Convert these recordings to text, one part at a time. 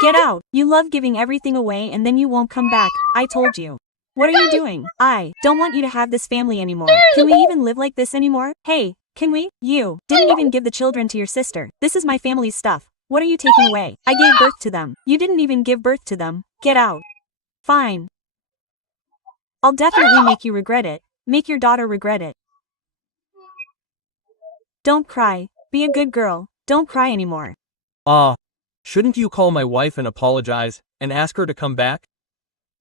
Get out. You love giving everything away and then you won't come back. I told you. What are you doing? I don't want you to have this family anymore. Can we even live like this anymore? Hey, can we? You didn't even give the children to your sister. This is my family's stuff. What are you taking away? I gave birth to them. You didn't even give birth to them. Get out. Fine. I'll definitely make you regret it. Make your daughter regret it. Don't cry. Be a good girl. Don't cry anymore. Shouldn't you call my wife and apologize, and ask her to come back?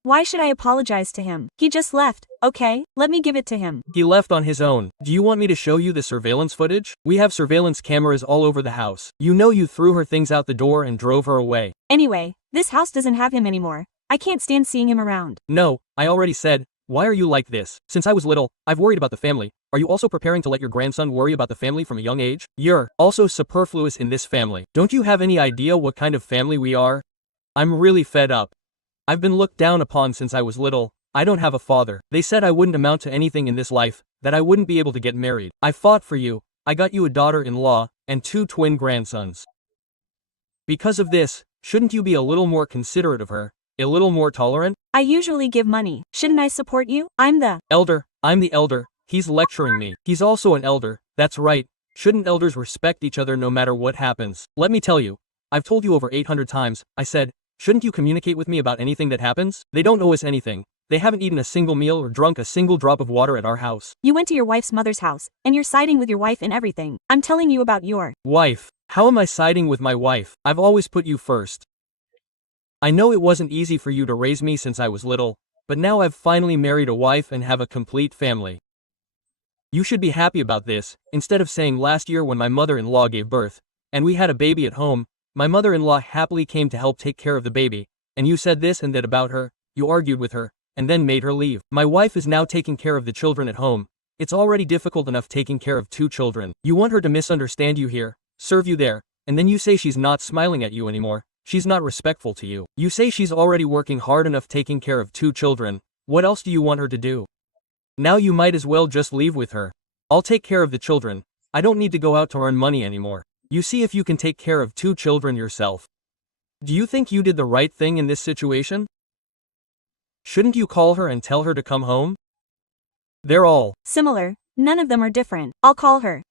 Why should I apologize to him? He just left, okay? Let me give it to him. He left on his own. Do you want me to show you the surveillance footage? We have surveillance cameras all over the house. You know you threw her things out the door and drove her away. Anyway, this house doesn't have him anymore. I can't stand seeing him around. No, I already said. Why are you like this? Since I was little, I've worried about the family. Are you also preparing to let your grandson worry about the family from a young age? You're also superfluous in this family. Don't you have any idea what kind of family we are? I'm really fed up. I've been looked down upon since I was little. I don't have a father. They said I wouldn't amount to anything in this life, that I wouldn't be able to get married. I fought for you. I got you a daughter-in-law, and 2 twin grandsons. Because of this, shouldn't you be a little more considerate of her? A little more tolerant? I usually give money. Shouldn't I support you? I'm the elder. I'm the elder. He's lecturing me. He's also an elder. That's right. Shouldn't elders respect each other no matter what happens? Let me tell you. I've told you over 800 times. I said, shouldn't you communicate with me about anything that happens? They don't owe us anything. They haven't eaten a single meal or drunk a single drop of water at our house. You went to your wife's mother's house, and you're siding with your wife in everything. I'm telling you about your wife. How am I siding with my wife? I've always put you first. I know it wasn't easy for you to raise me since I was little, but now I've finally married a wife and have a complete family. You should be happy about this, instead of saying last year when my mother-in-law gave birth, and we had a baby at home, my mother-in-law happily came to help take care of the baby, and you said this and that about her, you argued with her, and then made her leave. My wife is now taking care of the children at home. It's already difficult enough taking care of 2 children. You want her to misunderstand you here, serve you there, and then you say she's not smiling at you anymore. She's not respectful to you. You say she's already working hard enough taking care of 2 children. What else do you want her to do? Now you might as well just leave with her. I'll take care of the children. I don't need to go out to earn money anymore. You see if you can take care of 2 children yourself. Do you think you did the right thing in this situation? Shouldn't you call her and tell her to come home? They're all similar. None of them are different. I'll call her.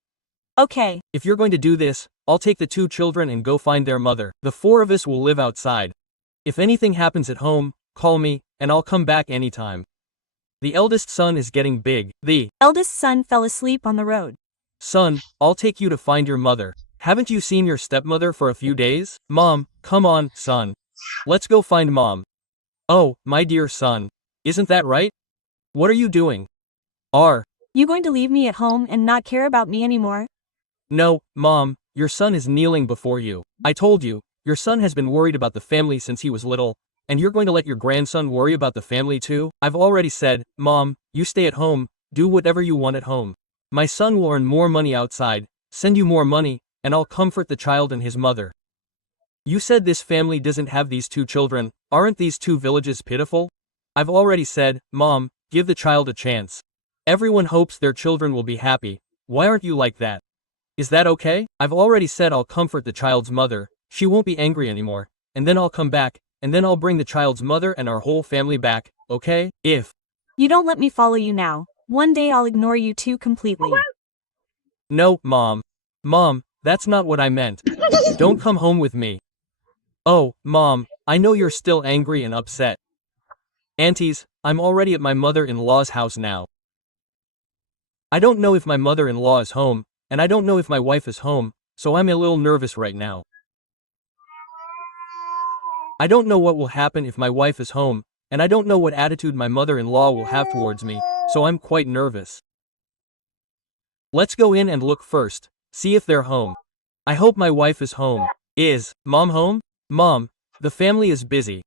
Okay. If you're going to do this, I'll take the 2 children and go find their mother. The 4 of us will live outside. If anything happens at home, call me, and I'll come back anytime. The eldest son is getting big. The eldest son fell asleep on the road. Son, I'll take you to find your mother. Haven't you seen your stepmother for a few days? Mom, come on, son. Let's go find Mom. Oh, my dear son. Isn't that right? What are you doing? Are you going to leave me at home and not care about me anymore? No, Mom, your son is kneeling before you. I told you, your son has been worried about the family since he was little, and you're going to let your grandson worry about the family too? I've already said, Mom, you stay at home, do whatever you want at home. My son will earn more money outside, send you more money, and I'll comfort the child and his mother. You said this family doesn't have these 2 children. Aren't these 2 villages pitiful? I've already said, Mom, give the child a chance. Everyone hopes their children will be happy. Why aren't you like that? Is that okay? I've already said I'll comfort the child's mother. She won't be angry anymore. And then I'll come back, and then I'll bring the child's mother and our whole family back, okay? If you don't let me follow you now, one day I'll ignore you 2 completely. No, Mom. Mom, that's not what I meant. Don't come home with me. Oh, Mom, I know you're still angry and upset. Aunties, I'm already at my mother-in-law's house now. I don't know if my mother-in-law is home, and I don't know if my wife is home, so I'm a little nervous right now. I don't know what will happen if my wife is home, and I don't know what attitude my mother-in-law will have towards me, so I'm quite nervous. Let's go in and look first, see if they're home. I hope my wife is home. Is Mom home? Mom, the family is busy.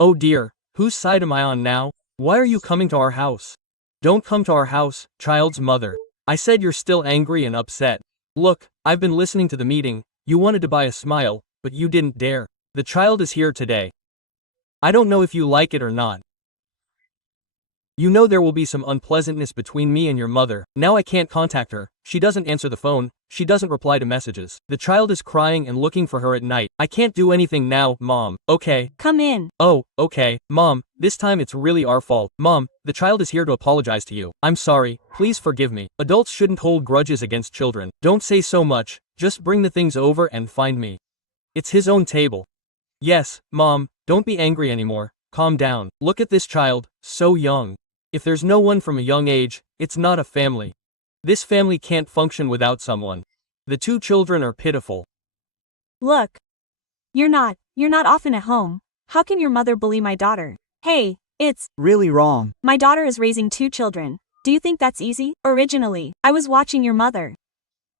Oh dear, whose side am I on now? Why are you coming to our house? Don't come to our house, child's mother. I said you're still angry and upset. Look, I've been listening to the meeting. You wanted to buy a smile, but you didn't dare. The child is here today. I don't know if you like it or not. You know there will be some unpleasantness between me and your mother. Now I can't contact her. She doesn't answer the phone. She doesn't reply to messages. The child is crying and looking for her at night. I can't do anything now, Mom. Okay. Come in. Oh, okay. Mom, this time it's really our fault. Mom, the child is here to apologize to you. I'm sorry. Please forgive me. Adults shouldn't hold grudges against children. Don't say so much. Just bring the things over and find me. It's his own table. Yes, Mom, don't be angry anymore. Calm down. Look at this child, so young. If there's no one from a young age, it's not a family. This family can't function without someone. The two children are pitiful. Look. You're not often at home. How can your mother bully my daughter? Hey, it's really wrong. my daughter is raising two children. Do you think that's easy? Originally, I was watching your mother.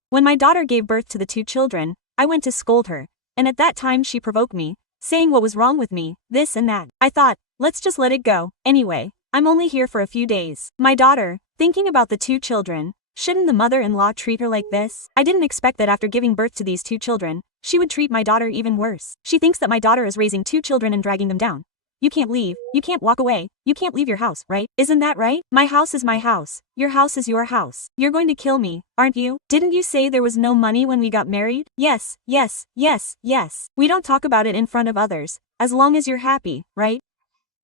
When my daughter gave birth to the two children, I went to scold her, and at that time she provoked me, saying what was wrong with me, this and that. I thought, let's just let it go. Anyway, I'm only here for a few days. My daughter, thinking about the two children, shouldn't the mother-in-law treat her like this? I didn't expect that after giving birth to these two children, she would treat my daughter even worse. She thinks that my daughter is raising two children and dragging them down. You can't leave, you can't walk away, you can't leave your house, right? Isn't that right? My house is my house. Your house is your house. You're going to kill me, aren't you? Didn't you say there was no money when we got married? Yes, yes, yes, yes. We don't talk about it in front of others, as long as you're happy, right?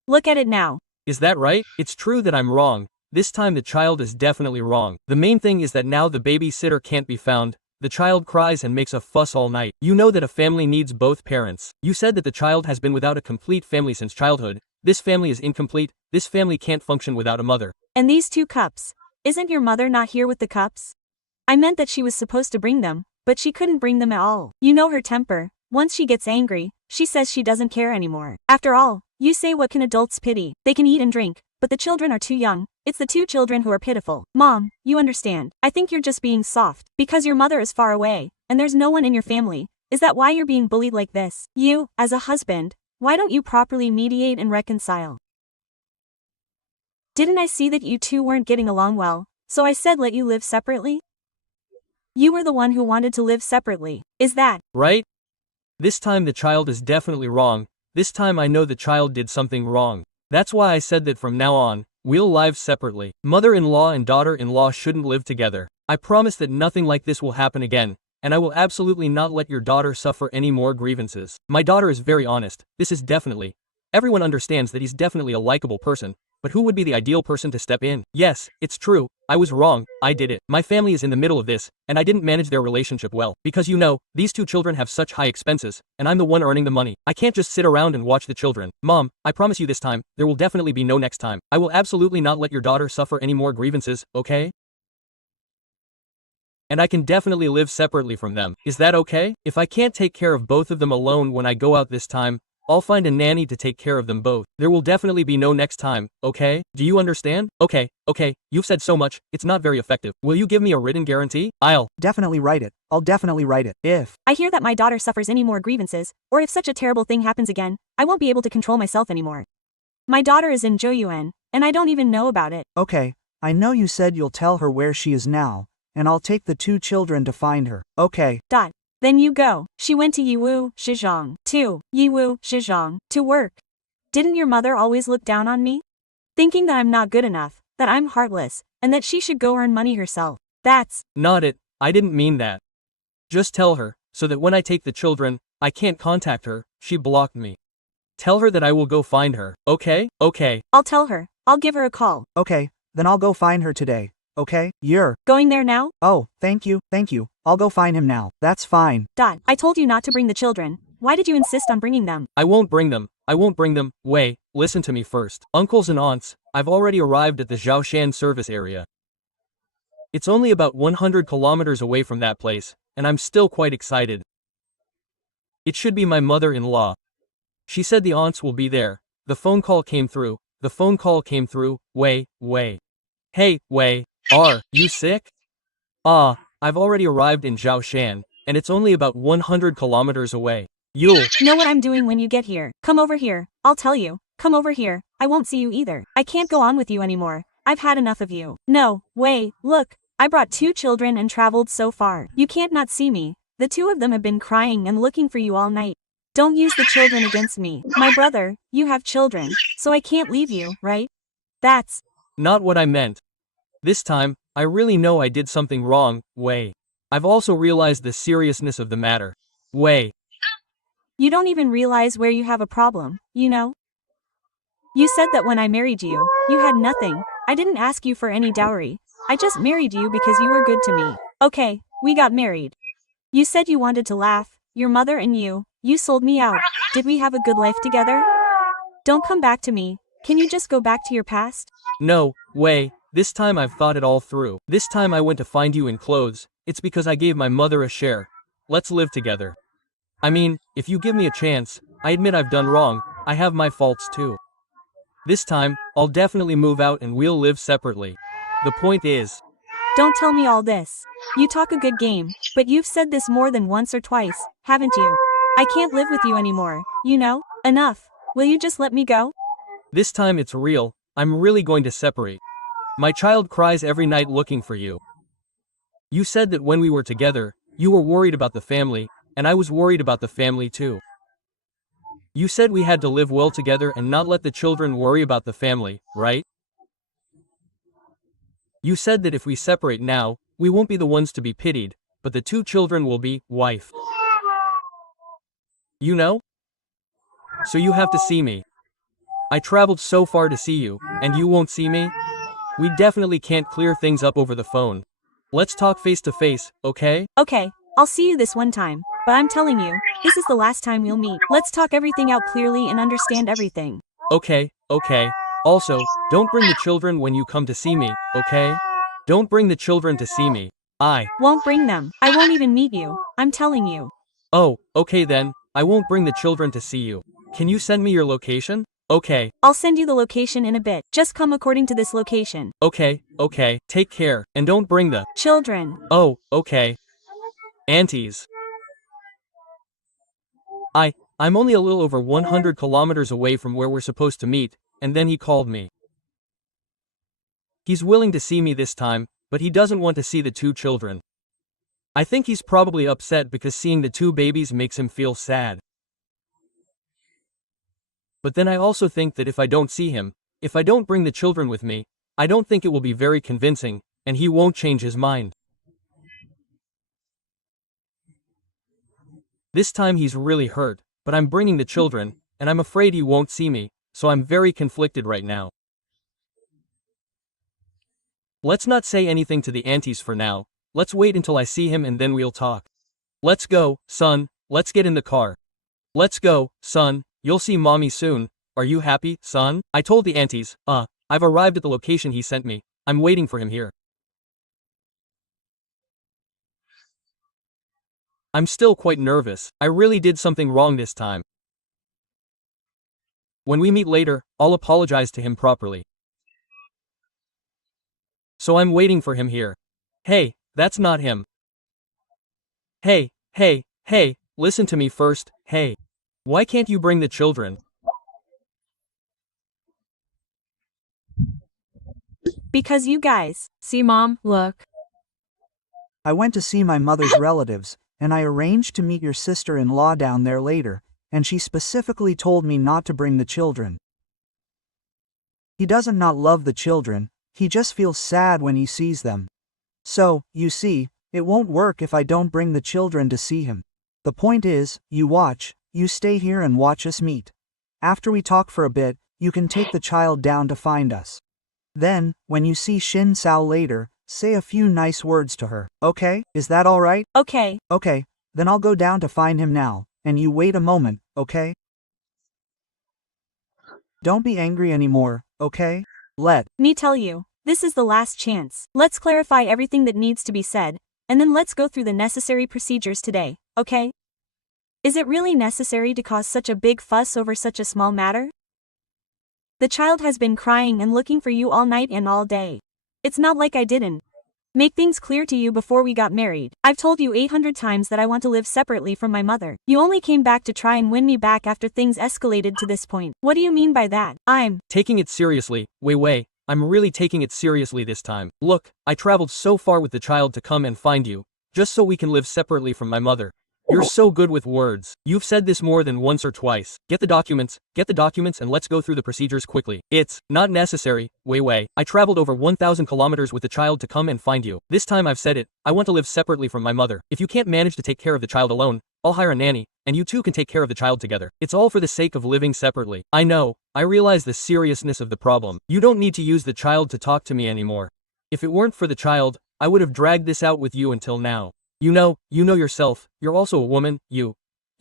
Look at it now. Is that right? It's true that I'm wrong. This time the child is definitely wrong. The main thing is that now the babysitter can't be found. The child cries and makes a fuss all night. You know that a family needs both parents. You said that the child has been without a complete family since childhood. This family is incomplete. This family can't function without a mother. And these two cups. Isn't your mother not here with the cups? I meant that she was supposed to bring them, but she couldn't bring them at all. You know her temper. Once she gets angry, she says she doesn't care anymore. After all, you say what can adults pity? They can eat and drink, but the children are too young. It's the two children who are pitiful. Mom, you understand. I think you're just being soft. Because your mother is far away, and there's no one in your family. Is that why you're being bullied like this? You, as a husband, why don't you properly mediate and reconcile? Didn't I see that you two weren't getting along well, so I said let you live separately? You were the one who wanted to live separately. Is that right? This time the child is definitely wrong. This time I know the child did something wrong. That's why I said that from now on, we'll live separately. Mother-in-law and daughter-in-law shouldn't live together. I promise that nothing like this will happen again, and I will absolutely not let your daughter suffer any more grievances. My daughter is very honest. This is definitely. Everyone understands that he's definitely a likable person, but who would be the ideal person to step in? Yes, it's true. I was wrong. I did it. My family is in the middle of this, and I didn't manage their relationship well. Because you know, these two children have such high expenses, and I'm the one earning the money. I can't just sit around and watch the children. Mom, I promise you this time, there will definitely be no next time. I will absolutely not let your daughter suffer any more grievances, okay? And I can definitely live separately from them. Is that okay? If I can't take care of both of them alone when I go out this time, I'll find a nanny to take care of them both. There will definitely be no next time, okay? Do you understand? Okay, you've said so much, it's not very effective. Will you give me a written guarantee? I'll Definitely write it. I'll definitely write it. If I hear that my daughter suffers any more grievances, or if such a terrible thing happens again, I won't be able to control myself anymore. My daughter is in Joyuan, and I don't even know about it. Okay, I know you said you'll tell her where she is now, and I'll take the two children to find her. Okay. Then you go. She went to Yiwu, Shizhong, to work. Didn't your mother always look down on me? Thinking that I'm not good enough, that I'm heartless, and that she should go earn money herself. That's not it. I didn't mean that. Just tell her, so that when I take the children, I can't contact her. She blocked me. Tell her that I will go find her, okay? I'll tell her. I'll give her a call. Okay, then I'll go find her today. Okay? You're Going there now? Oh, thank you. I'll go find him now. That's fine. I told you not to bring the children. Why did you insist on bringing them? I won't bring them. Wait, listen to me first. Uncles and aunts, I've already arrived at the Zhaoshan service area. It's only about 100 kilometers away from that place, and I'm still quite excited. It should be my mother-in-law. She said the aunts will be there. The phone call came through. Wei. Hey, Wei, are you sick? I've already arrived in Zhaoshan, and it's only about 100 kilometers away. You'll know what I'm doing when you get here. Come over here. I'll tell you. Come over here. I won't see you either. I can't go on with you anymore. I've had enough of you. No, Wei, look. I brought two children and traveled so far. You can't not see me. The two of them have been crying and looking for you all night. Don't use the children against me. My brother, you have children, so I can't leave you, right? That's Not what I meant. This time, I really know I did something wrong, Wei. I've also realized the seriousness of the matter. Wei. You don't even realize where you have a problem, you know? You said that when I married you, you had nothing. I didn't ask you for any dowry. I just married you because you were good to me. Okay, we got married. You said you wanted to laugh, your mother and you sold me out. Did we have a good life together? Don't come back to me. Can you just go back to your past? No, Wei, this time I've thought it all through. This time I went to find you in clothes. It's because I gave my mother a share. Let's live together. I mean, if you give me a chance, I admit I've done wrong, I have my faults too. This time, I'll definitely move out and we'll live separately. The point is, Don't tell me all this. You talk a good game, but you've said this more than once or twice, haven't you? I can't live with you anymore, you know? Enough. Will you just let me go? this time it's real, I'm really going to separate. My child cries every night looking for you. You said that when we were together, you were worried about the family, and I was worried about the family too. You said we had to live well together and not let the children worry about the family, right? You said that if we separate now, we won't be the ones to be pitied, but the two children will be, wife. You know? So you have to see me. I traveled so far to see you, and you won't see me? We definitely can't clear things up over the phone. Let's talk face to face, okay? Okay, I'll see you this one time, but I'm telling you, this is the last time we'll meet. Let's talk everything out clearly and understand everything. Okay. Also, don't bring the children when you come to see me, okay? Don't bring the children to see me. I Won't bring them. I won't even meet you. I'm telling you. Oh, okay then, I won't bring the children to see you. Can you send me your location? Okay, I'll send you the location in a bit. Just come according to this location. okay, take care, and don't bring the Children. Oh, okay. Aunties. I'm only a little over 100 kilometers away from where we're supposed to meet, and then he called me. He's willing to see me this time, but he doesn't want to see the two children. I think he's probably upset because seeing the two babies makes him feel sad. But then I also think that if I don't see him, if I don't bring the children with me, I don't think it will be very convincing, and he won't change his mind. This time he's really hurt, but I'm bringing the children, and I'm afraid he won't see me, so I'm very conflicted right now. Let's not say anything to the aunties for now, let's wait until I see him and then we'll talk. Let's go, son, let's get in the car. Let's go, son, you'll see mommy soon. Are you happy, son? I told the aunties, I've arrived at the location he sent me. I'm waiting for him here. I'm still quite nervous. I really did something wrong this time. When we meet later, I'll apologize to him properly. So I'm waiting for him here. Hey, that's not him. Hey, listen to me first, hey. Why can't you bring the children? Because you guys. See, Mom, look. I went to see my mother's relatives, and I arranged to meet your sister-in-law down there later, and she specifically told me not to bring the children. He doesn't not love the children, he just feels sad when he sees them. So, you see, it won't work if I don't bring the children to see him. The point is, you stay here and watch us meet. After we talk for a bit, you can take the child down to find us. Then, when you see Shin Sao later, say a few nice words to her, okay? Is that alright? Okay. Okay, then I'll go down to find him now, and you wait a moment, okay? Don't be angry anymore, okay? Let Me tell you, this is the last chance. Let's clarify everything that needs to be said, and then let's go through the necessary procedures today, okay? Is it really necessary to cause such a big fuss over such a small matter? The child has been crying and looking for you all night and all day. It's not like I didn't make things clear to you before we got married. I've told you 800 times that I want to live separately from my mother. You only came back to try and win me back after things escalated to this point. What do you mean by that? I'm Taking it seriously, Wei, I'm really taking it seriously this time. Look, I traveled so far with the child to come and find you, just so we can live separately from my mother. You're so good with words. You've said this more than once or twice. Get the documents, and let's go through the procedures quickly. It's not necessary. Wei. I traveled over 1,000 kilometers with the child to come and find you. This time I've said it. I want to live separately from my mother. If you can't manage to take care of the child alone, I'll hire a nanny, and you two can take care of the child together. It's all for the sake of living separately. I know. I realize the seriousness of the problem. You don't need to use the child to talk to me anymore. If it weren't for the child, I would have dragged this out with you until now. You know yourself, you're also a woman, you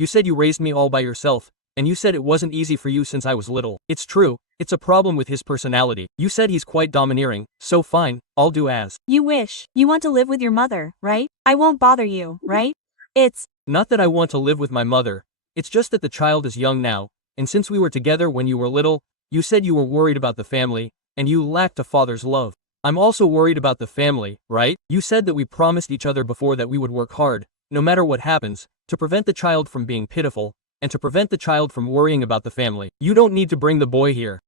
said you raised me all by yourself, and you said it wasn't easy for you since I was little. It's true, it's a problem with his personality. You said he's quite domineering, so fine, I'll do as. You wish. You want to live with your mother, right? I won't bother you, right? It's Not that I want to live with my mother, it's just that the child is young now, and since we were together when you were little, you said you were worried about the family, and you lacked a father's love. I'm also worried about the family, right? You said that we promised each other before that we would work hard, no matter what happens, to prevent the child from being pitiful, and to prevent the child from worrying about the family. You don't need to bring the boy here.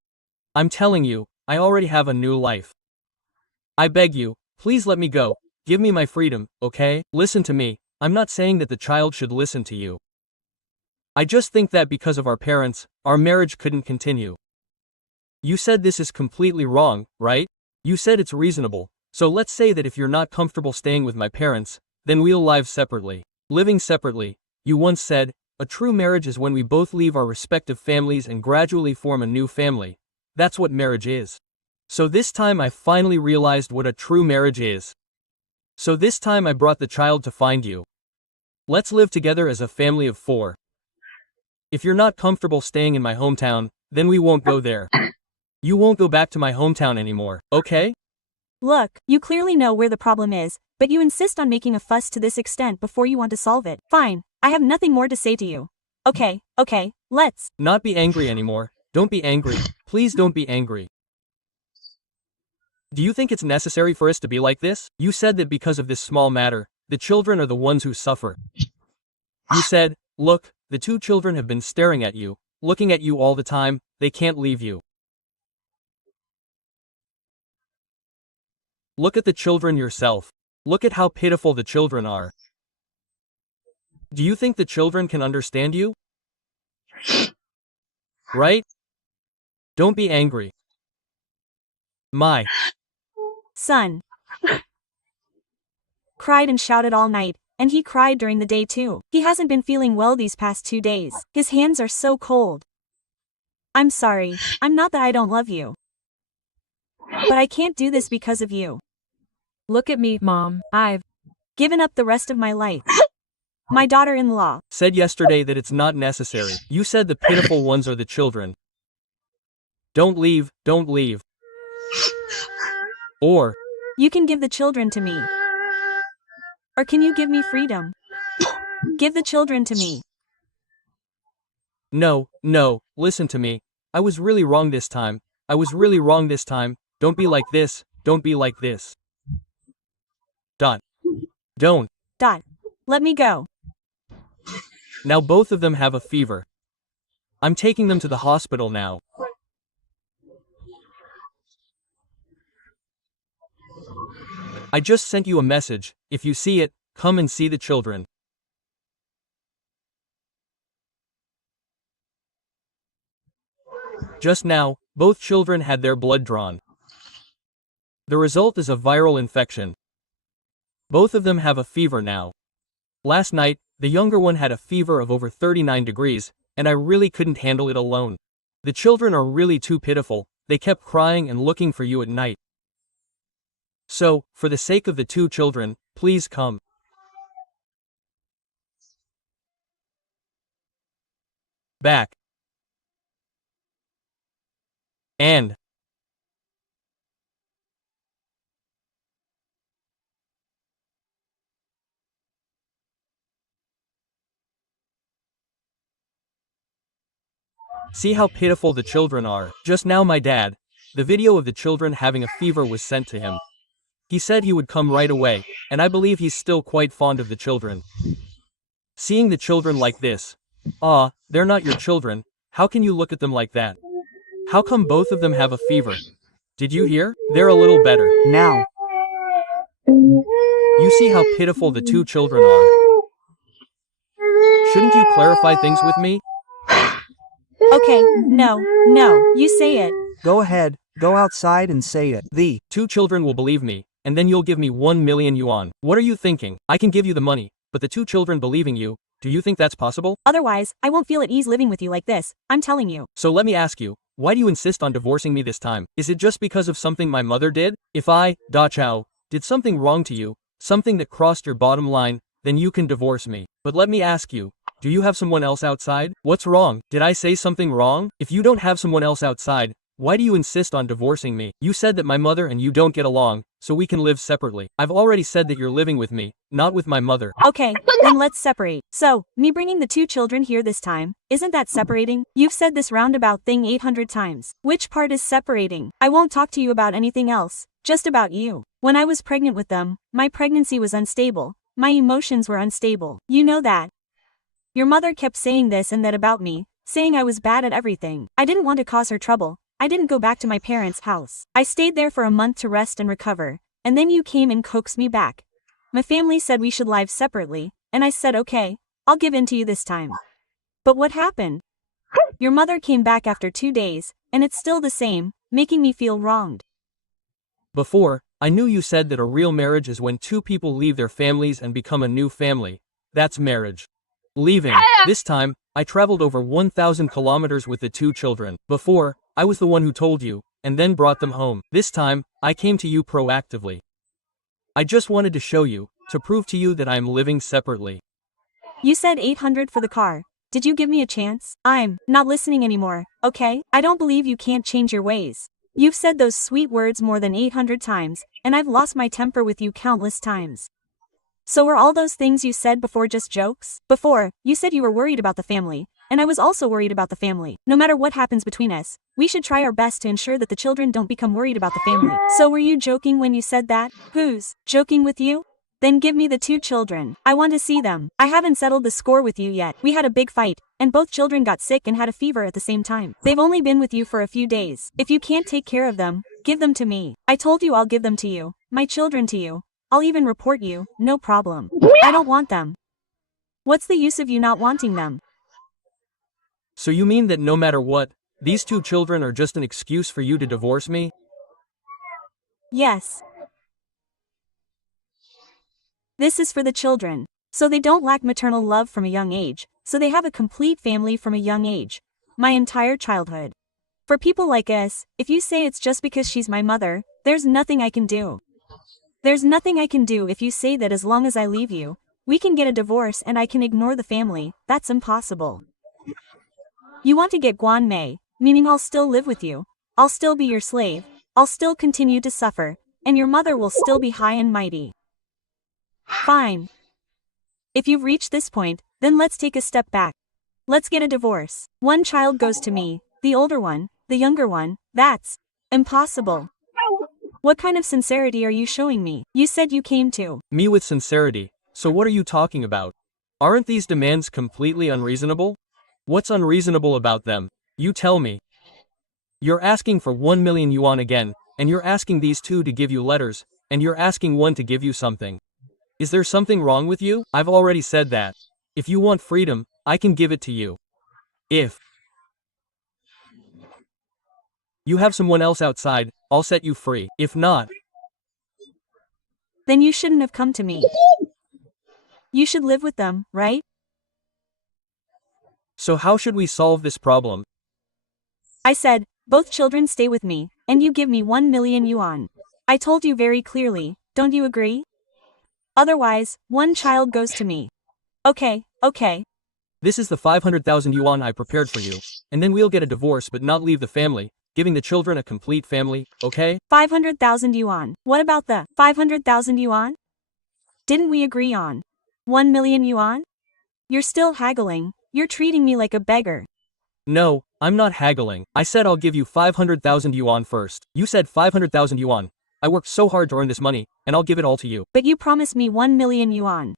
I'm telling you, I already have a new life. I beg you, please let me go. Give me my freedom, okay? Listen to me. I'm not saying that the child should listen to you. I just think that because of our parents, our marriage couldn't continue. You said this is completely wrong, right? You said it's reasonable, so let's say that if you're not comfortable staying with my parents, then we'll live separately. Living separately, you once said, a true marriage is when we both leave our respective families and gradually form a new family. That's what marriage is. So this time I finally realized what a true marriage is. So this time I brought the child to find you. Let's live together as a family of 4. If you're not comfortable staying in my hometown, then we won't go there. You won't go back to my hometown anymore, okay? Look, you clearly know where the problem is, but you insist on making a fuss to this extent before you want to solve it. Fine, I have nothing more to say to you. Okay, let's not be angry anymore. Don't be angry. Please don't be angry. Do you think it's necessary for us to be like this? You said that because of this small matter, the children are the ones who suffer. You said, look, the 2 children have been staring at you, looking at you all the time, they can't leave you. Look at the children yourself. Look at how pitiful the children are. Do you think the children can understand you? Right? Don't be angry. My son cried and shouted all night, and he cried during the day too. He hasn't been feeling well these past 2 days. His hands are so cold. I'm sorry, I'm not that I don't love you. But I can't do this because of you. Look at me, Mom. I've given up the rest of my life. My daughter-in-law said yesterday that it's not necessary. You said the pitiful ones are the children. Don't leave. Or you can give the children to me. Or can you give me freedom? Give the children to me. No, listen to me. I was really wrong this time. Don't be like this. Don't. Let me go. Now both of them have a fever. I'm taking them to the hospital now. I just sent you a message. If you see it, come and see the children. Just now, both children had their blood drawn. The result is a viral infection. Both of them have a fever now. Last night, the younger one had a fever of over 39 degrees, and I really couldn't handle it alone. The children are really too pitiful, they kept crying and looking for you at night. So, for the sake of the 2 children, please come. Back. And see how pitiful the children are. Just now my dad, the video of the children having a fever was sent to him. He said he would come right away, and I believe he's still quite fond of the children. Seeing the children like this, they're not your children, how can you look at them like that? How come both of them have a fever? Did you hear? They're a little better. Now, You see how pitiful the 2 children are. Shouldn't you clarify things with me? Okay, no, you say it. Go ahead, go outside and say it. The 2 children will believe me, and then you'll give me 1 million yuan. What are you thinking? I can give you the money, but the 2 children believing you, do you think that's possible? Otherwise, I won't feel at ease living with you like this, I'm telling you. So let me ask you, why do you insist on divorcing me this time? Is it just because of something my mother did? If I, Da Chao, did something wrong to you, something that crossed your bottom line, then you can divorce me. But let me ask you, do you have someone else outside? What's wrong? Did I say something wrong? If you don't have someone else outside, why do you insist on divorcing me? You said that my mother and you don't get along, so we can live separately. I've already said that you're living with me, not with my mother. Okay, then let's separate. So, me bringing the 2 children here this time, isn't that separating? You've said this roundabout thing 800 times. Which part is separating? I won't talk to you about anything else, just about you. When I was pregnant with them, my pregnancy was unstable. My emotions were unstable. You know that. Your mother kept saying this and that about me, saying I was bad at everything. I didn't want to cause her trouble. I didn't go back to my parents' house. I stayed there for a month to rest and recover, and then you came and coaxed me back. My family said we should live separately, and I said okay, I'll give in to you this time. But what happened? Your mother came back after 2 days, and it's still the same, making me feel wronged. Before, I knew you said that a real marriage is when 2 people leave their families and become a new family. That's marriage. Leaving. This time, I traveled over 1,000 kilometers with the 2 children. Before, I was the one who told you, and then brought them home. This time, I came to you proactively. I just wanted to show you, to prove to you that I am living separately. You said 800 for the car. Did you give me a chance? I'm not listening anymore, okay? I don't believe you can't change your ways. You've said those sweet words more than 800 times, and I've lost my temper with you countless times. So were all those things you said before just jokes? Before, you said you were worried about the family, and I was also worried about the family. No matter what happens between us, we should try our best to ensure that the children don't become worried about the family. So were you joking when you said that? Who's joking with you? Then give me the 2 children. I want to see them. I haven't settled the score with you yet. We had a big fight, and both children got sick and had a fever at the same time. They've only been with you for a few days. If you can't take care of them, give them to me. I told you I'll give them to you, my children to you. I'll even report you, no problem. I don't want them. What's the use of you not wanting them? So you mean that no matter what, these 2 children are just an excuse for you to divorce me? Yes. This is for the children, so they don't lack maternal love from a young age, so they have a complete family from a young age. My entire childhood. For people like us, if you say it's just because she's my mother, there's nothing I can do. There's nothing I can do if you say that as long as I leave you, we can get a divorce and I can ignore the family. That's impossible. You want to get Guan Mei, meaning I'll still live with you. I'll still be your slave. I'll still continue to suffer, and your mother will still be high and mighty. Fine. If you've reached this point, then let's take a step back. Let's get a divorce. 1 child goes to me, the older one, the younger one. That's impossible. What kind of sincerity are you showing me? You said you came to Me with sincerity. So what are you talking about? Aren't these demands completely unreasonable? What's unreasonable about them? You tell me. You're asking for 1 million yuan again, and you're asking these 2 to give you letters, and you're asking 1 to give you something. Is there something wrong with you? I've already said that. If you want freedom, I can give it to you. If you have someone else outside, I'll set you free. If not, then you shouldn't have come to me. You should live with them, right? So how should we solve this problem? I said, both children stay with me, and you give me 1 million yuan. I told you very clearly, don't you agree? Otherwise, 1 child goes to me. Okay. This is the 500,000 yuan I prepared for you, and then we'll get a divorce but not leave the family, giving the children a complete family, okay? 500,000 yuan. What about the 500,000 yuan? Didn't we agree on 1 million yuan? You're still haggling. You're treating me like a beggar. No, I'm not haggling. I said I'll give you 500,000 yuan first. You said 500,000 yuan. I worked so hard to earn this money, and I'll give it all to you. But you promised me 1 million yuan.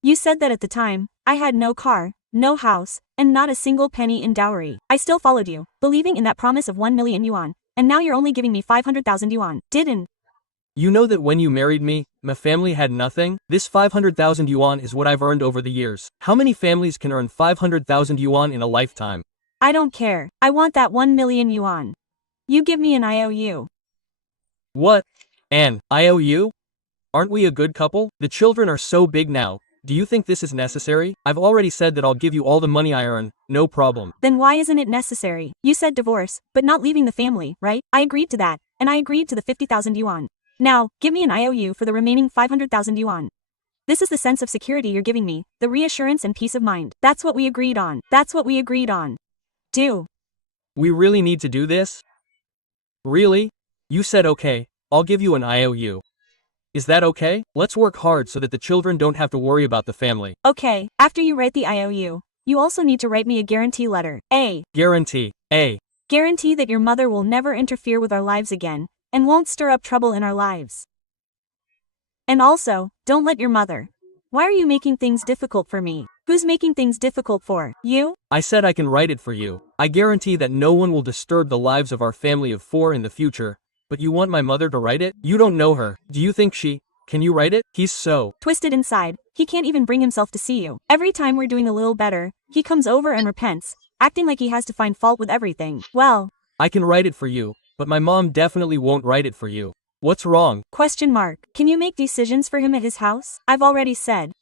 You said that at the time, I had no car, no house, and not a single penny in dowry. I still followed you, believing in that promise of 1 million yuan, and now you're only giving me 500,000 yuan. Didn't You know that when you married me, my family had nothing? This 500,000 yuan is what I've earned over the years. How many families can earn 500,000 yuan in a lifetime? I don't care. I want that 1 million yuan. You give me an IOU. What? An IOU? Aren't we a good couple? The children are so big now. Do you think this is necessary? I've already said that I'll give you all the money I earn, no problem. Then why isn't it necessary? You said divorce, but not leaving the family, right? I agreed to that, and I agreed to the 50,000 yuan. Now, give me an IOU for the remaining 500,000 yuan. This is the sense of security you're giving me, the reassurance and peace of mind. That's what we agreed on. That's what we agreed on. Do. We really need to do this? Really? You said okay, I'll give you an IOU. Is that okay? Let's work hard so that the children don't have to worry about the family. Okay, after you write the IOU, you also need to write me a guarantee letter. A. Guarantee. A. Guarantee that your mother will never interfere with our lives again, and won't stir up trouble in our lives. And also, don't let your mother. Why are you making things difficult for me? Who's making things difficult for you? I said I can write it for you. I guarantee that no one will disturb the lives of our family of 4 in the future. But you want my mother to write it? You don't know her. Do you think she can you write it? He's so twisted inside, he can't even bring himself to see you. Every time we're doing a little better, he comes over and repents, acting like he has to find fault with everything. Well, I can write it for you, but my mom definitely won't write it for you. What's wrong? Question mark. Can you make decisions for him at his house? I've already said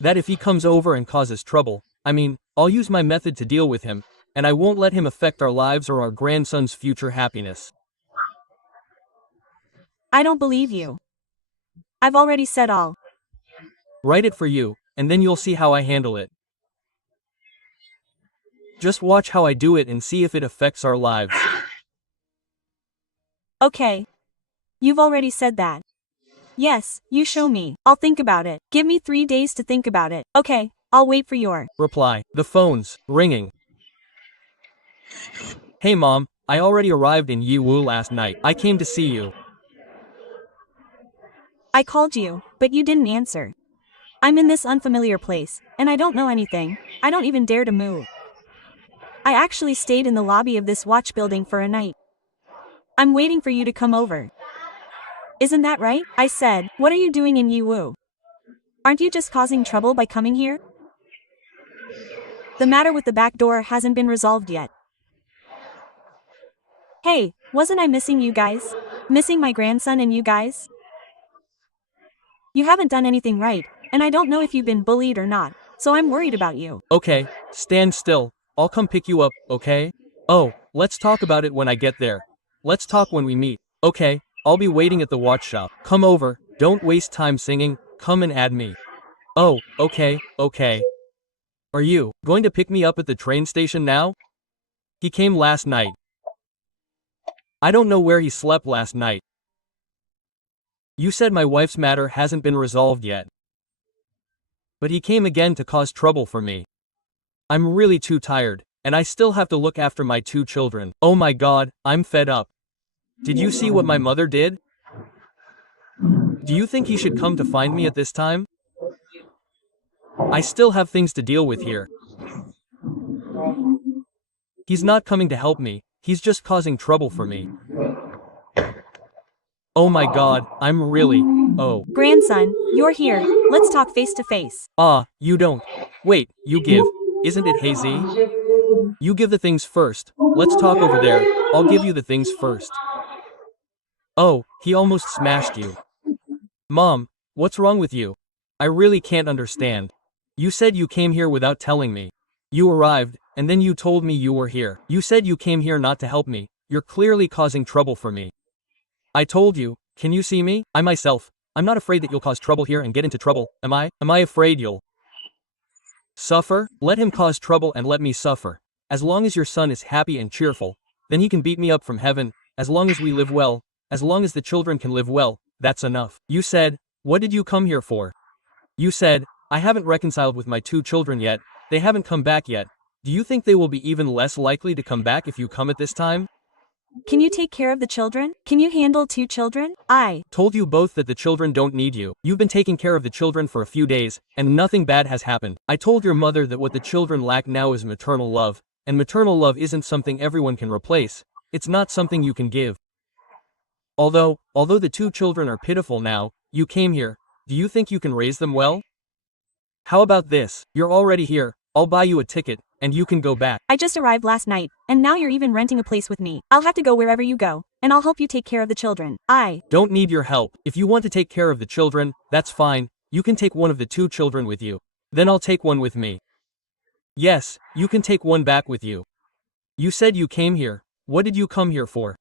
that if he comes over and causes trouble, I'll use my method to deal with him, and I won't let him affect our lives or our grandson's future happiness. I don't believe you. I've already said all. Write it for you, and then you'll see how I handle it. Just watch how I do it and see if it affects our lives. Okay. You've already said that. Yes, you show me. I'll think about it. Give me 3 days to think about it. Okay, I'll wait for your reply. The phone's ringing. Hey mom, I already arrived in Yiwu last night. I came to see you. I called you, but you didn't answer. I'm in this unfamiliar place, and I don't know anything. I don't even dare to move. I actually stayed in the lobby of this watch building for a night. I'm waiting for you to come over. Isn't that right? I said, what are you doing in Yiwu? Aren't you just causing trouble by coming here? The matter with the back door hasn't been resolved yet. Hey, wasn't I missing you guys? Missing my grandson and you guys? You haven't done anything right, and I don't know if you've been bullied or not, so I'm worried about you. Okay, stand still. I'll come pick you up, okay? Oh, let's talk about it when I get there. Let's talk when we meet. Okay, I'll be waiting at the watch shop. Come over, don't waste time singing, come and add me. Oh, okay. Are you going to pick me up at the train station now? He came last night. I don't know where he slept last night. You said my wife's matter hasn't been resolved yet. But he came again to cause trouble for me. I'm really too tired, and I still have to look after my 2 children. Oh my god, I'm fed up. Did you see what my mother did? Do you think he should come to find me at this time? I still have things to deal with here. He's not coming to help me, he's just causing trouble for me. Oh my god, I'm really, Grandson, you're here. Let's talk face to face. You don't. Wait, you give. Isn't it hazy? You give the things first. Let's talk over there. I'll give you the things first. Oh, he almost smashed you. Mom, what's wrong with you? I really can't understand. You said you came here without telling me. You arrived, and then you told me you were here. You said you came here not to help me. You're clearly causing trouble for me. I told you, can you see me? I'm not afraid that you'll cause trouble here and get into trouble, am I? Am I afraid you'll suffer? Let him cause trouble and let me suffer. As long as your son is happy and cheerful, then he can beat me up from heaven. As long as we live well, as long as the children can live well, that's enough. You said, what did you come here for? You said, I haven't reconciled with my 2 children yet, they haven't come back yet. Do you think they will be even less likely to come back if you come at this time? Can you take care of the children? Can you handle 2 children? I told you both that the children don't need you. You've been taking care of the children for a few days, and nothing bad has happened. I told your mother that what the children lack now is maternal love, and maternal love isn't something everyone can replace. It's not something you can give. Although the two children are pitiful now, you came here. Do you think you can raise them well? How about this? You're already here. I'll buy you a ticket, and you can go back. I just arrived last night, and now you're even renting a place with me. I'll have to go wherever you go, and I'll help you take care of the children. I Don't need your help. If you want to take care of the children, that's fine. You can take one of the two children with you. Then I'll take one with me. Yes, you can take one back with you. You said you came here. What did you come here for?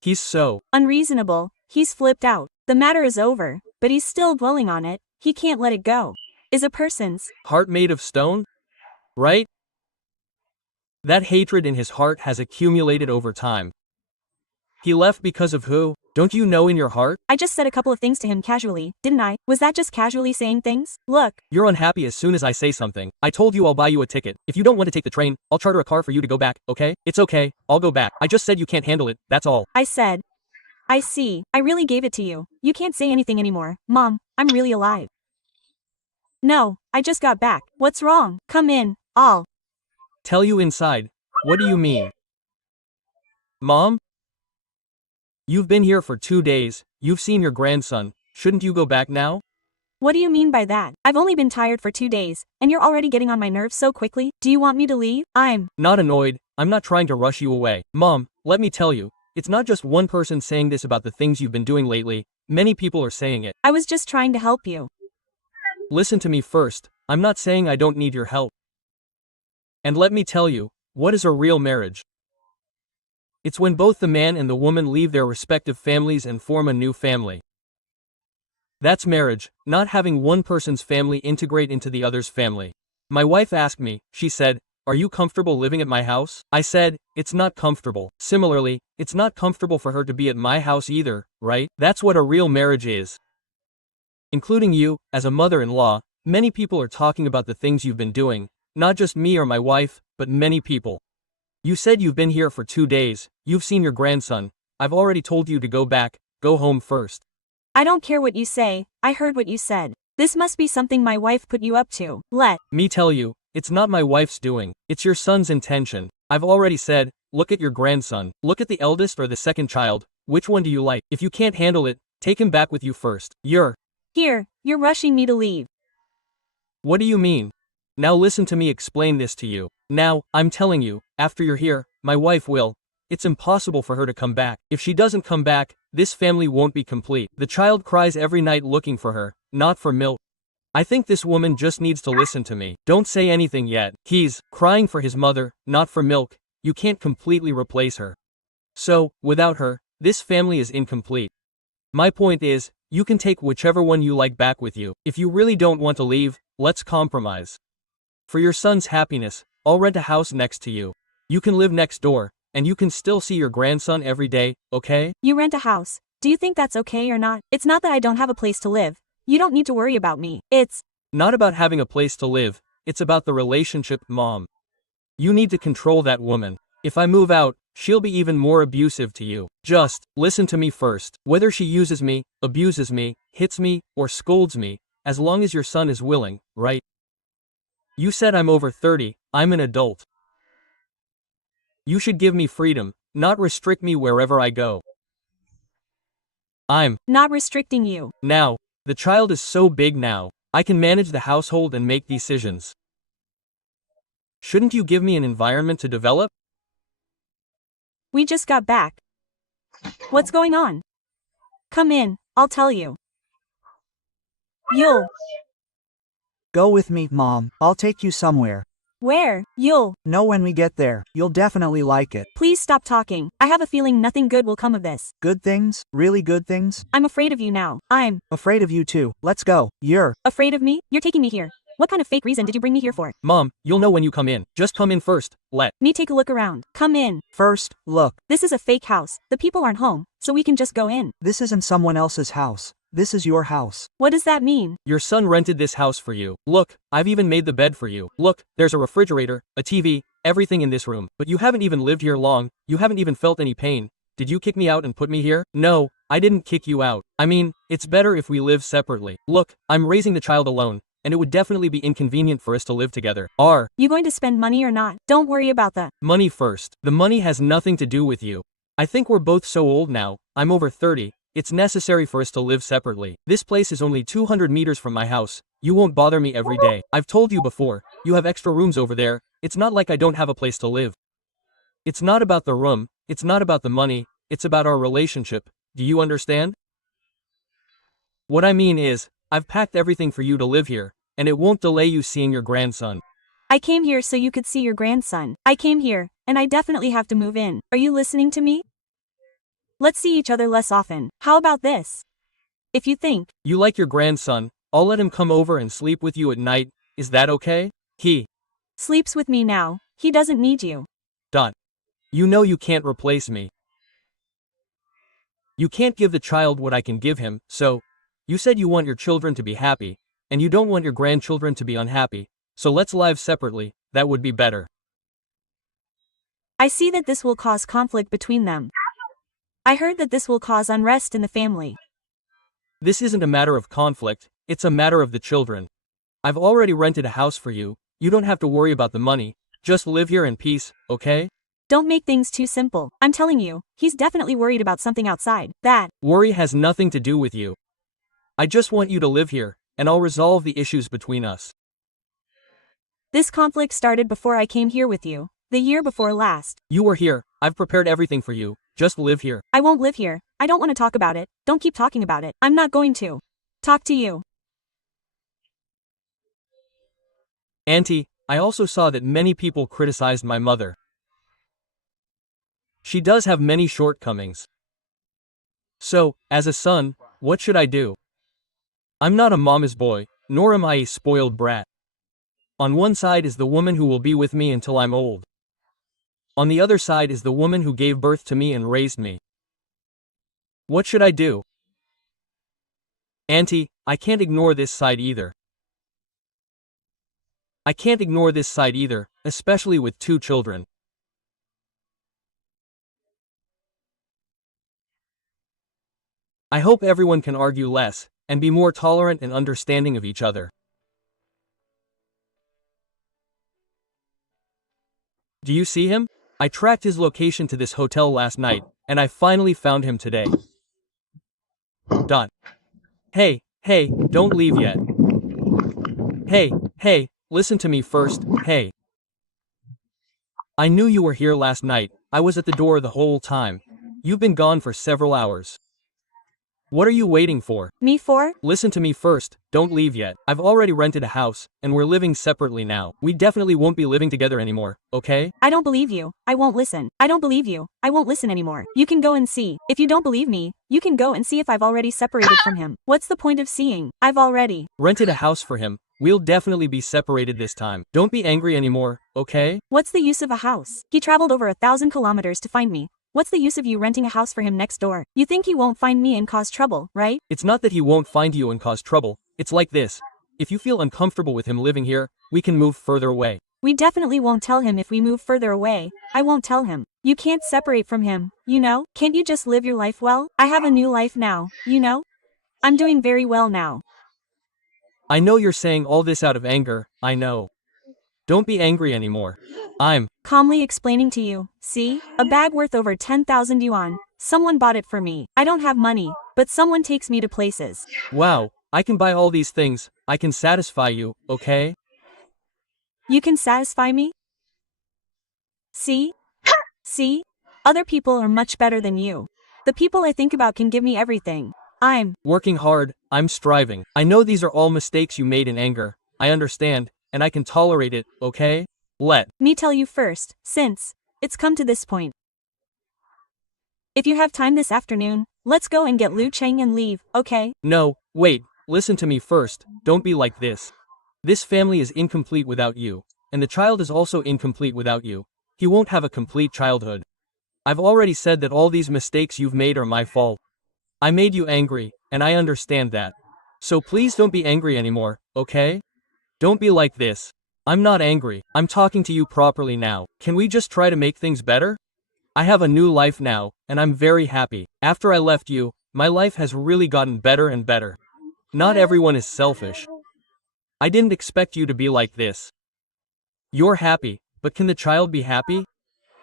He's so unreasonable. He's flipped out. The matter is over, but he's still dwelling on it. He can't let it go. Is a person's heart made of stone? Right? That hatred in his heart has accumulated over time. He left because of who? Don't you know in your heart? I just said a couple of things to him casually, didn't I? Was that just casually saying things? Look, You're unhappy as soon as I say something. I told you I'll buy you a ticket. If you don't want to take the train, I'll charter a car for you to go back, okay? It's okay, I'll go back. I just said you can't handle it, that's all. I said. I see. I really gave it to you. You can't say anything anymore. Mom, I'm really alive. No, I just got back. What's wrong? Come in. I'll Tell you inside. What do you mean? Mom? You've been here for 2 days. You've seen your grandson. Shouldn't you go back now? What do you mean by that? I've only been tired for 2 days, and you're already getting on my nerves so quickly. Do you want me to leave? I'm Not annoyed. I'm not trying to rush you away. Mom, let me tell you. It's not just one person saying this about the things you've been doing lately. Many people are saying it. I was just trying to help you. Listen to me first. I'm not saying I don't need your help. And let me tell you, what is a real marriage? It's when both the man and the woman leave their respective families and form a new family. That's marriage, not having one person's family integrate into the other's family. My wife asked me, she said, "Are you comfortable living at my house?" I said, "It's not comfortable." Similarly, it's not comfortable for her to be at my house either, right? That's what a real marriage is. Including you, as a mother-in-law, many people are talking about the things you've been doing, not just me or my wife, but many people. You said you've been here for 2 days, you've seen your grandson. I've already told you to go back, go home first. I don't care what you say. I heard what you said. This must be something my wife put you up to. Let Me tell you, it's not my wife's doing, it's your son's intention. I've already said, look at your grandson, look at the eldest or the second child, which one do you like? If you can't handle it, take him back with you first. You're rushing me to leave. What do you mean? Now listen to me explain this to you. Now, I'm telling you, after you're here, my wife will. It's impossible for her to come back. If she doesn't come back, this family won't be complete. The child cries every night looking for her, not for milk. I think this woman just needs to listen to me. Don't say anything yet. He's crying for his mother, not for milk. You can't completely replace her. So, without her, this family is incomplete. My point is, you can take whichever one you like back with you. If you really don't want to leave, let's compromise. For your son's happiness, I'll rent a house next to you. You can live next door, and you can still see your grandson every day, okay? You rent a house. Do you think that's okay or not? It's not that I don't have a place to live. You don't need to worry about me. It's Not about having a place to live, it's about the relationship, Mom. You need to control that woman. If I move out, she'll be even more abusive to you. Just listen to me first. Whether she uses me, abuses me, hits me, or scolds me, as long as your son is willing, right? You said I'm over 30, I'm an adult. You should give me freedom, not restrict me wherever I go. I'm not restricting you. Now, the child is so big now, I can manage the household and make decisions. Shouldn't you give me an environment to develop? We just got back. What's going on? Come in, I'll tell you. You'll Go with me, Mom. I'll take you somewhere. Where? You'll Know when we get there, you'll definitely like it. Please stop talking. I have a feeling nothing good will come of this. Good things? Really good things? I'm afraid of you now. I'm Afraid of you too. Let's go. You're afraid of me? You're taking me here. What kind of fake reason did you bring me here for? Mom, you'll know when you come in. Just come in first. Let Me take a look around. Come in. first, look. This is a fake house. The people aren't home, so we can just go in. This isn't someone else's house. This is your house. What does that mean? Your son rented this house for you. Look, I've even made the bed for you. Look, there's a refrigerator, a TV, everything in this room. But you haven't even lived here long. You haven't even felt any pain. Did you kick me out and put me here? No, I didn't kick you out. I mean, it's better if we live separately. Look, I'm raising the child alone, and it would definitely be inconvenient for us to live together. You going to spend money or not? Don't worry about the Money first. The money has nothing to do with you. I think we're both so old now, I'm over 30, it's necessary for us to live separately. This place is only 200 meters from my house, you won't bother me every day. I've told you before, you have extra rooms over there, it's not like I don't have a place to live. It's not about the room, it's not about the money, it's about our relationship, do you understand? What I mean is, I've packed everything for you to live here, and it won't delay you seeing your grandson. I came here so you could see your grandson. I came here, and I definitely have to move in. Are you listening to me? Let's see each other less often. How about this? If you think You like your grandson, I'll let him come over and sleep with you at night, is that okay? He sleeps with me now, he doesn't need you. dot. You know you can't replace me. You can't give the child what I can give him, so, you said you want your children to be happy, and you don't want your grandchildren to be unhappy, so let's live separately, that would be better. I see that this will cause conflict between them. I heard that this will cause unrest in the family. This isn't a matter of conflict, it's a matter of the children. I've already rented a house for you, you don't have to worry about the money, just live here in peace, okay? Don't make things too simple. I'm telling you, he's definitely worried about something outside. That Worry has nothing to do with you. I just want you to live here, and I'll resolve the issues between us. this conflict started before I came here with you. The year before last. You were here, I've prepared everything for you, just live here. I won't live here. I don't want to talk about it. Don't keep talking about it. I'm not going to talk to you. Auntie, I also saw that many people criticized my mother. She does have many shortcomings. So, as a son, what should I do? I'm not a mama's boy, nor am I a spoiled brat. On one side is the woman who will be with me until I'm old. On the other side is the woman who gave birth to me and raised me. What should I do? Auntie, I can't ignore this side either. I can't ignore this side either, especially with 2 children. I hope everyone can argue less, and be more tolerant and understanding of each other. Do you see him? I tracked his location to this hotel last night, and I finally found him today. Dot. Hey, don't leave yet. Hey, listen to me first, hey. I knew you were here last night, I was at the door the whole time. You've been gone for several hours. What are you waiting for? Me for? Listen to me first, don't leave yet. I've already rented a house, and we're living separately now. We definitely won't be living together anymore, okay? I don't believe you. I won't listen. I don't believe you. I won't listen anymore. You can go and see. If you don't believe me, you can go and see if I've already separated from him. What's the point of seeing? I've already Rented a house for him. We'll definitely be separated this time. Don't be angry anymore, okay? What's the use of a house? He traveled over 1,000 kilometers to find me. What's the use of you renting a house for him next door? You think he won't find me and cause trouble, right? It's not that he won't find you and cause trouble, it's like this. If you feel uncomfortable with him living here, we can move further away. We definitely won't tell him if we move further away. I won't tell him. You can't separate from him, you know? Can't you just live your life well? I have a new life now, you know? I'm doing very well now. I know you're saying all this out of anger, I know. Don't be angry anymore. I'm Calmly explaining to you. See? A bag worth over 10,000 yuan. Someone bought it for me. I don't have money, but someone takes me to places. Wow, I can buy all these things, I can satisfy you, okay? You can satisfy me? See? See? Other people are much better than you. The people I think about can give me everything. I'm Working hard, I'm striving. I know these are all mistakes you made in anger, I understand, and I can tolerate it, okay? Let me tell you first, since it's come to this point. If you have time this afternoon, let's go and get Lu Cheng and leave, okay? No, wait, listen to me first, don't be like this. This family is incomplete without you, and the child is also incomplete without you. He won't have a complete childhood. I've already said that all these mistakes you've made are my fault. I made you angry, and I understand that. So please don't be angry anymore, okay? Don't be like this. I'm not angry, I'm talking to you properly now. Can we just try to make things better? I have a new life now, and I'm very happy. After I left you, my life has really gotten better and better. Not everyone is selfish. I didn't expect you to be like this. You're happy, but can the child be happy?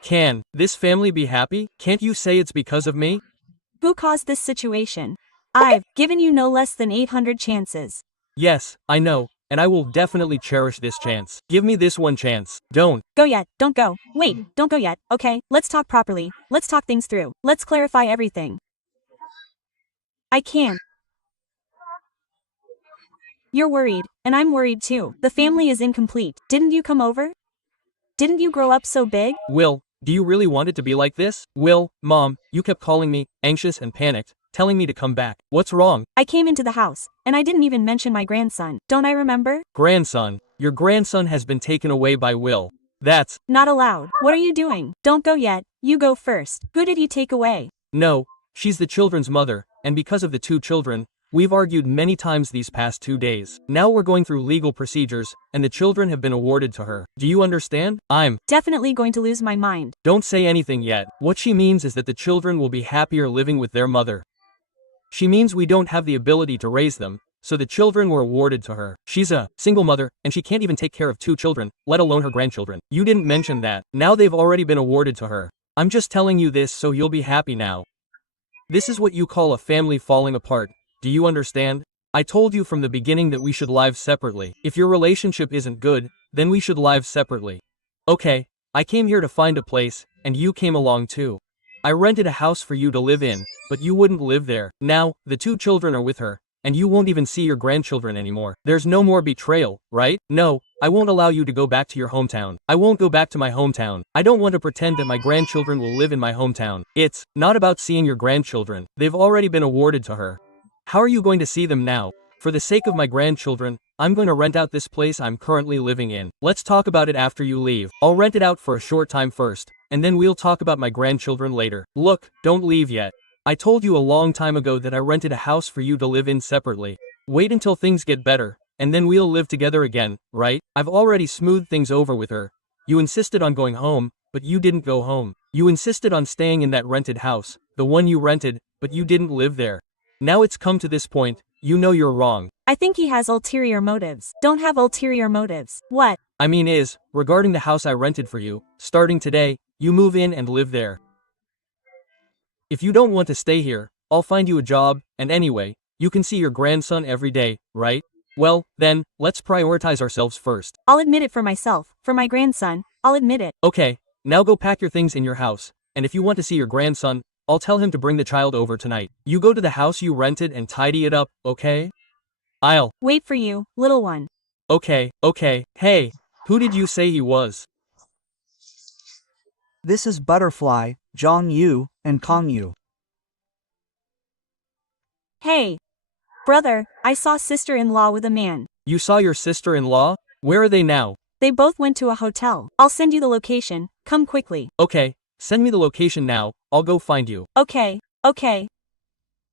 Can this family be happy? Can't you say it's because of me? Who caused this situation? I've given you no less than 800 chances. Yes, I know, and I will definitely cherish this chance. Give me this one chance. Don't. Go yet, don't go. Wait, don't go yet, okay? Let's talk properly. Let's talk things through. Let's clarify everything. I can't. You're worried, and I'm worried too. The family is incomplete. Didn't you come over? Didn't you grow up so big? Will, do you really want it to be like this? Will, Mom, you kept calling me, anxious and panicked, telling me to come back. What's wrong? I came into the house, and I didn't even mention my grandson. Don't I remember? Grandson. Your grandson has been taken away by Will. That's Not allowed. What are you doing? Don't go yet. You go first. Who did he take away? no. She's the children's mother, and because of the two children, we've argued many times these past 2 days. Now we're going through legal procedures, and the children have been awarded to her. Do you understand? Definitely going to lose my mind. Don't say anything yet. What she means is that the children will be happier living with their mother. She means we don't have the ability to raise them, so the children were awarded to her. She's a single mother, and she can't even take care of 2 children, let alone her grandchildren. You didn't mention that. Now they've already been awarded to her. I'm just telling you this so you'll be happy now. This is what you call a family falling apart. Do you understand? I told you from the beginning that we should live separately. If your relationship isn't good, then we should live separately. Okay, I came here to find a place, and you came along too. I rented a house for you to live in, but you wouldn't live there. Now, the 2 children are with her, and you won't even see your grandchildren anymore. There's no more betrayal, right? No, I won't allow you to go back to your hometown. I won't go back to my hometown. I don't want to pretend that my grandchildren will live in my hometown. It's not about seeing your grandchildren. They've already been awarded to her. How are you going to see them now? For the sake of my grandchildren, I'm going to rent out this place I'm currently living in. Let's talk about it after you leave. I'll rent it out for a short time first, and then we'll talk about my grandchildren later. Look, don't leave yet. I told you a long time ago that I rented a house for you to live in separately. Wait until things get better, and then we'll live together again, right? I've already smoothed things over with her. You insisted on going home, but you didn't go home. You insisted on staying in that rented house, the one you rented, but you didn't live there. Now it's come to this point, you know you're wrong. I think he has ulterior motives. Don't have ulterior motives. What? I mean regarding the house I rented for you, starting today, you move in and live there. If you don't want to stay here, I'll find you a job, and anyway, you can see your grandson every day, right? Well, then, let's prioritize ourselves first. I'll admit it for myself. For my grandson, I'll admit it. Okay, now go pack your things in your house, and if you want to see your grandson, I'll tell him to bring the child over tonight. You go to the house you rented and tidy it up, okay? I'll wait for you, little one. Okay. Hey, who did you say he was? This is Butterfly, Zhang Yu, and Kong Yu. Hey. Brother, I saw sister-in-law with a man. You saw your sister-in-law? Where are they now? They both went to a hotel. I'll send you the location. Come quickly. Okay, send me the location now. I'll go find you. Okay.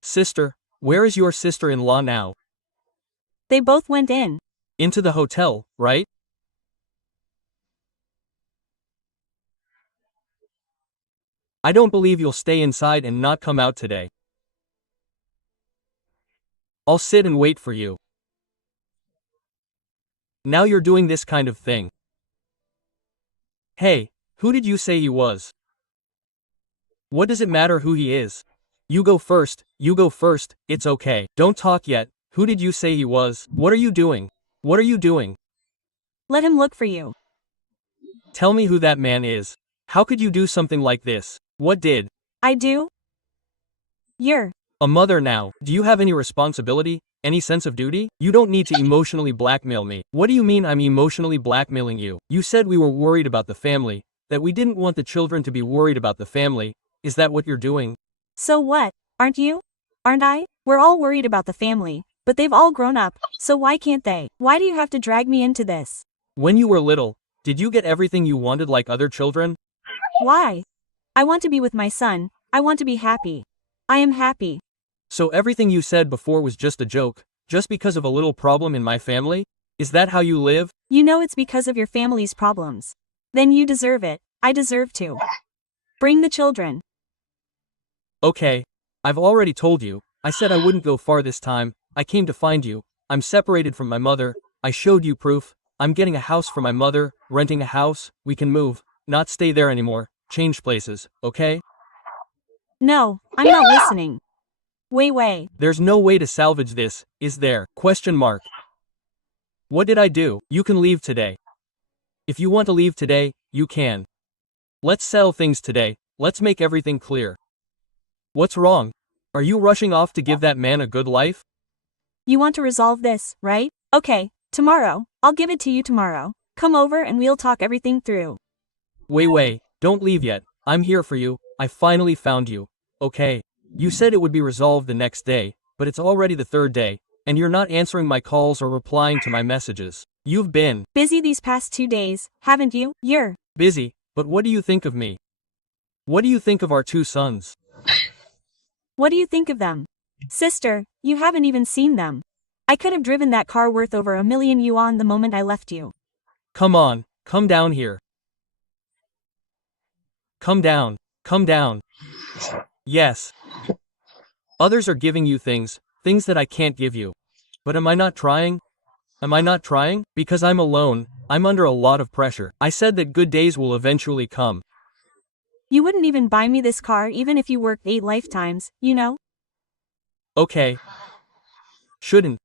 Sister, where is your sister-in-law now? They both went in. Into the hotel, right? I don't believe you'll stay inside and not come out today. I'll sit and wait for you. Now you're doing this kind of thing. Hey, who did you say he was? What does it matter who he is? You go first, it's okay. Don't talk yet. Who did you say he was? What are you doing? Let him look for you. Tell me who that man is. How could you do something like this? What did? I do? You're a mother now. Do you have any responsibility? Any sense of duty? You don't need to emotionally blackmail me. What do you mean I'm emotionally blackmailing you? You said we were worried about the family, that we didn't want the children to be worried about the family. Is that what you're doing? So what? Aren't you? Aren't I? We're all worried about the family, but they've all grown up, so why can't they? Why do you have to drag me into this? When you were little, did you get everything you wanted like other children? Why? I want to be with my son. I want to be happy. I am happy. So everything you said before was just a joke, just because of a little problem in my family? Is that how you live? You know it's because of your family's problems. Then you deserve it. I deserve to. Bring the children. Okay. I've already told you. I said I wouldn't go far this time. I came to find you. I'm separated from my mother. I showed you proof. I'm getting a house for my mother, renting a house. We can move, not stay there anymore. change places, okay? No, I'm not listening. Wei. There's no way to salvage this, is there? Question mark. What did I do? You can leave today. If you want to leave today, you can. Let's settle things today, let's make everything clear. What's wrong? Are you rushing off to give that man a good life? You want to resolve this, right? Okay, tomorrow. I'll give it to you tomorrow. Come over and we'll talk everything through. Wei, don't leave yet. I'm here for you. I finally found you. Okay. You said it would be resolved the next day, but it's already the third day, and you're not answering my calls or replying to my messages. You've been Busy these past 2 days, haven't you? You're busy, but what do you think of me? What do you think of our 2 sons? What do you think of them? Sister, you haven't even seen them. I could have driven that car worth over 1,000,000 yuan the moment I left you. Come on, come down here. Come down. Yes. Others are giving you things that I can't give you. But am I not trying? Because I'm alone, I'm under a lot of pressure. I said that good days will eventually come. You wouldn't even buy me this car even if you worked 8 lifetimes, you know? Okay. Shouldn't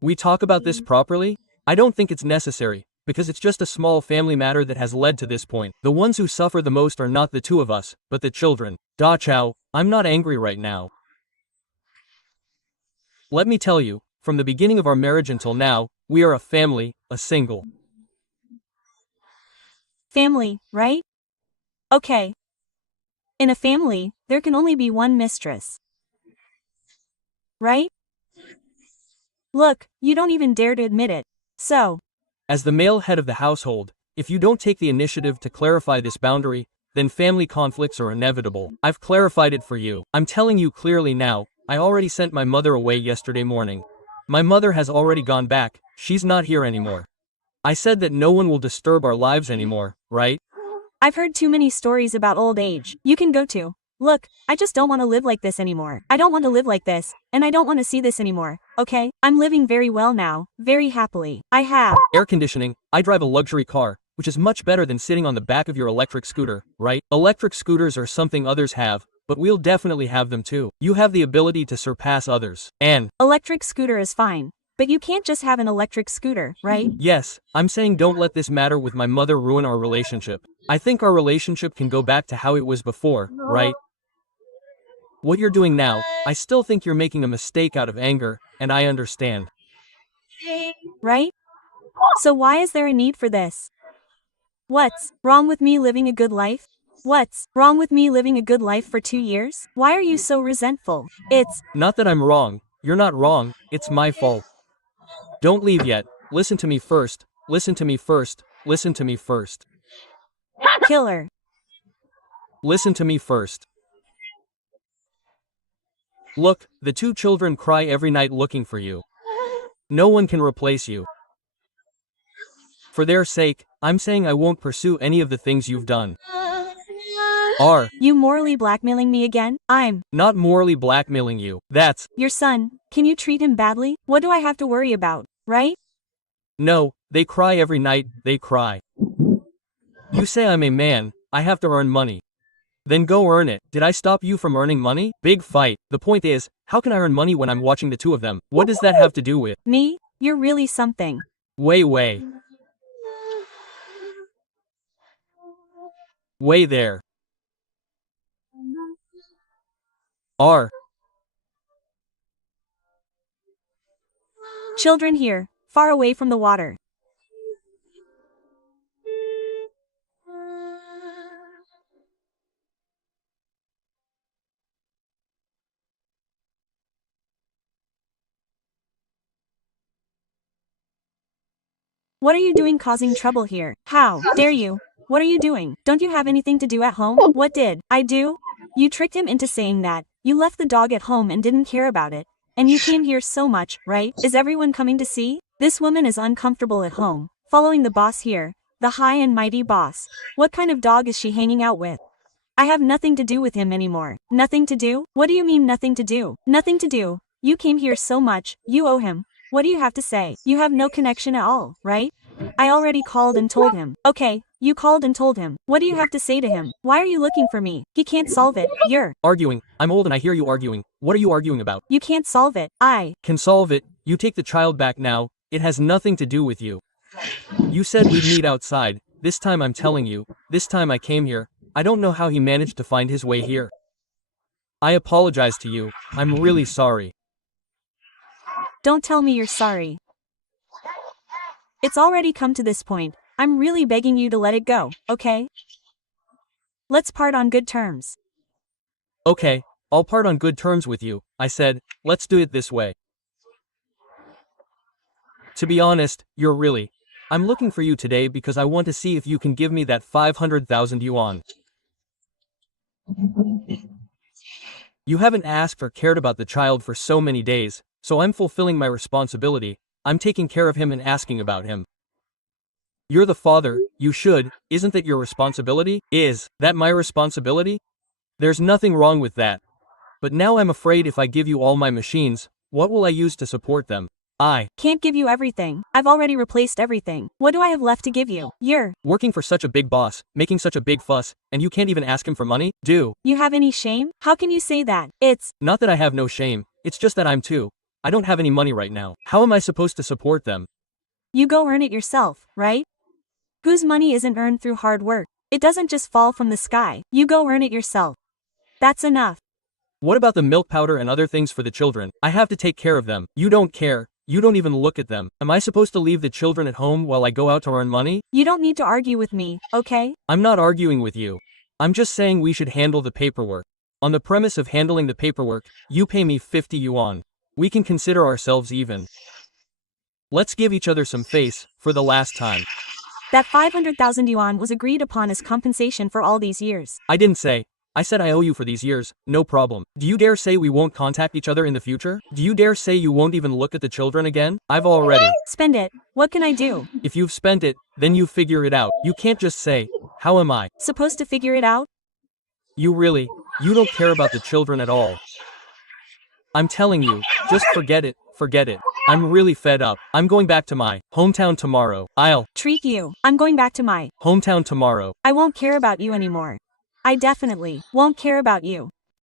we talk about this properly? I don't think it's necessary, because it's just a small family matter that has led to this point. The ones who suffer the most are not the 2 of us, but the children. Da Chao, I'm not angry right now. Let me tell you, from the beginning of our marriage until now, we are a family, a single Family, right? Okay. In a family, there can only be one mistress. Right? Look, you don't even dare to admit it. So, As the male head of the household, if you don't take the initiative to clarify this boundary, then family conflicts are inevitable. I've clarified it for you. I'm telling you clearly now, I already sent my mother away yesterday morning. My mother has already gone back, she's not here anymore. I said that no one will disturb our lives anymore, right? I've heard too many stories about old age. You can go to. Look, I just don't want to live like this anymore. I don't want to live like this, and I don't want to see this anymore, okay? I'm living very well now, very happily. I have Air conditioning, I drive a luxury car, which is much better than sitting on the back of your electric scooter, right? Electric scooters are something others have, but we'll definitely have them too. You have the ability to surpass others. And electric scooter is fine. But you can't just have an electric scooter, right? yes, I'm saying don't let this matter with my mother ruin our relationship. I think our relationship can go back to how it was before, right? What you're doing now, I still think you're making a mistake out of anger, and I understand. Right? So why is there a need for this? What's wrong with me living a good life? What's wrong with me living a good life for 2 years? Why are you so resentful? It's Not that I'm wrong, you're not wrong, it's my fault. Don't leave yet, listen to me first. Listen to me first. killer. Listen to me first. Look, the 2 children cry every night looking for you. No one can replace you. For their sake, I'm saying I won't pursue any of the things you've done. Are You morally blackmailing me again? I'm not morally blackmailing you. That's your son. Can you treat him badly? What do I have to worry about, right? no, they cry every night, they cry. You say I'm a man, I have to earn money. Then go earn it. Did I stop you from earning money? Big fight. The point is, how can I earn money when I'm watching the 2 of them? What does that have to do with? Me? You're really something. Way there. Are Children here, far away from the water. What are you doing causing trouble here? How dare you? What are you doing? Don't you have anything to do at home? What did I do? You tricked him into saying that. You left the dog at home and didn't care about it. And you came here so much, right? Is everyone coming to see? This woman is uncomfortable at home, following the boss here, the high and mighty boss. What kind of dog is she hanging out with? I have nothing to do with him anymore. Nothing to do? What do you mean nothing to do? Nothing to do. You came here so much, you owe him. What do you have to say? You have no connection at all, right? I already called and told him. Okay, You called and told him. What do you have to say to him? Why are you looking for me? He can't solve it. You're. Arguing. I'm old and I hear you arguing. What are you arguing about? You can't solve it. I. Can solve it. You take the child back now. It has nothing to do with you. You said we'd meet outside. This time I'm telling you. This time I came here. I don't know how he managed to find his way here. I apologize to you. I'm really sorry. Don't tell me you're sorry. It's already come to this point. I'm really begging you to let it go, okay? Let's part on good terms. Okay, I'll part on good terms with you. I said, let's do it this way. To be honest, you're really. I'm looking for you today because I want to see if you can give me that 500,000 yuan. You haven't asked or cared about the child for so many days, so I'm fulfilling my responsibility. I'm taking care of him and asking about him. You're the father, you should. Isn't that your responsibility? Is that my responsibility? There's nothing wrong with that. But now I'm afraid if I give you all my machines, what will I use to support them? I can't give you everything. I've already replaced everything. What do I have left to give you? You're working for such a big boss, making such a big fuss, and you can't even ask him for money? Do you have any shame? How can you say that? It's not that I have no shame, it's just that I'm too. I don't have any money right now. How am I supposed to support them? You go earn it yourself, right? Whose money isn't earned through hard work? It doesn't just fall from the sky. You go earn it yourself. That's enough. What about the milk powder and other things for the children? I have to take care of them. You don't care. You don't even look at them. Am I supposed to leave the children at home while I go out to earn money? You don't need to argue with me, okay? I'm not arguing with you. I'm just saying we should handle the paperwork. On the premise of handling the paperwork, you pay me 50 yuan. We can consider ourselves even. Let's give each other some face, for the last time. That 500,000 yuan was agreed upon as compensation for all these years. I didn't say. I said I owe you for these years, no problem. Do you dare say we won't contact each other in the future? Do you dare say you won't even look at the children again? I've already. Spend it. What can I do? If you've spent it, then you figure it out. You can't just say, how am I supposed to figure it out? You don't care about the children at all. I'm telling you, just forget it, forget it. I'm really fed up. I'm going back to my hometown tomorrow. I'll treat you. I'm going back to my hometown tomorrow. I won't care about you anymore. I definitely won't care about you.